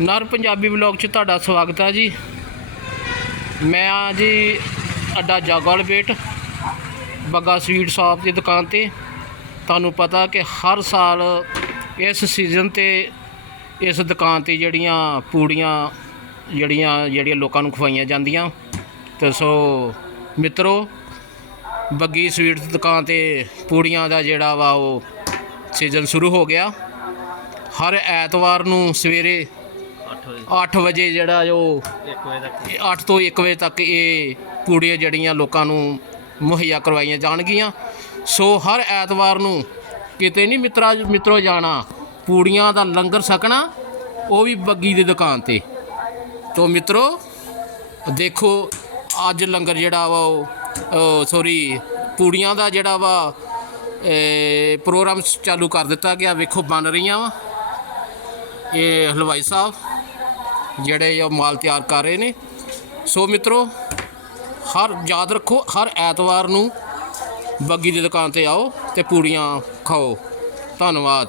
ਨਰ ਪੰਜਾਬੀ ਵਲੌਗ 'ਚ ਤੁਹਾਡਾ ਸਵਾਗਤ ਹੈ ਜੀ। ਮੈਂ ਆ ਜੀ ਅੱਡਾ ਜਾਗਵਾਲ ਬੇਟ, ਬੱਗਾ ਸਵੀਟ ਸ਼ਾਪ ਦੀ ਦੁਕਾਨ ਤੇ। ਤੁਹਾਨੂੰ ਪਤਾ ਕਿ ਹਰ ਸਾਲ ਇਸ ਸੀਜ਼ਨ ਤੇ ਇਸ ਦੁਕਾਨ ਤੇ ਜਿਹੜੀਆਂ ਪੂੜੀਆਂ, ਜਿਹੜੀਆਂ ਜਿਹੜੀਆਂ ਲੋਕਾਂ ਨੂੰ ਖਵਾਈਆਂ ਜਾਂਦੀਆਂ। ਤੇ ਸੋ ਮਿੱਤਰੋ, ਬੱਗੀ ਸਵੀਟ ਦੁਕਾਨ ਤੇ ਪੂੜੀਆਂ ਦਾ ਜਿਹੜਾ ਵਾ ਉਹ ਸੀਜ਼ਨ ਸ਼ੁਰੂ ਹੋ ਗਿਆ। ਹਰ ਐਤਵਾਰ ਨੂੰ ਸਵੇਰੇ 8 ਵਜੇ। 8 ਵਜੇ ਜਿਹੜਾ ਜੋ 1 ਵਜੇ ਤੱਕ। 8 ਤੋਂ 1 ਵਜੇ ਤੱਕ ਇਹ ਪੂੜੀਆਂ ਜਿਹੜੀਆਂ ਲੋਕਾਂ ਨੂੰ ਮੁਹੱਈਆ ਕਰਵਾਈਆਂ ਜਾਣਗੀਆਂ। ਸੋ ਹਰ ਐਤਵਾਰ ਨੂੰ ਕਿਤੇ ਨਹੀਂ ਮਿੱਤਰਾ ਮਿੱਤਰੋ ਜਾਣਾ ਪੂੜੀਆਂ ਦਾ ਲੰਗਰ ਛਕਣਾ ਉਹ ਵੀ ਬੱਗੀ ਦੀ ਦੁਕਾਨ ਤੇ। ਤੋ ਮਿੱਤਰੋ ਦੇਖੋ ਅੱਜ ਲੰਗਰ ਜਿਹੜਾ ਵਾ ਉਹ ਸੌਰੀ ਪੂੜੀਆਂ ਦਾ ਜਿਹੜਾ ਵਾ ਪ੍ਰੋਗਰਾਮ ਚਾਲੂ ਕਰ ਦਿੱਤਾ ਗਿਆ। ਵੇਖੋ ਬਣ ਰਹੀਆਂ ਵਾ। ਇਹ ਹਲਵਾਈ ਸਾਹਿਬ ਜਿਹੜੇ ਉਹ ਮਾਲ ਤਿਆਰ ਕਰ ਰਹੇ ਨੇ। ਸੋ ਮਿੱਤਰੋ, ਹਰ ਯਾਦ ਰੱਖੋ, ਹਰ ਐਤਵਾਰ ਨੂੰ ਬੱਗੀ ਦੀ ਦੁਕਾਨ ਤੇ ਆਓ ਤੇ ਪੂੜੀਆਂ ਖਾਓ। ਧੰਨਵਾਦ।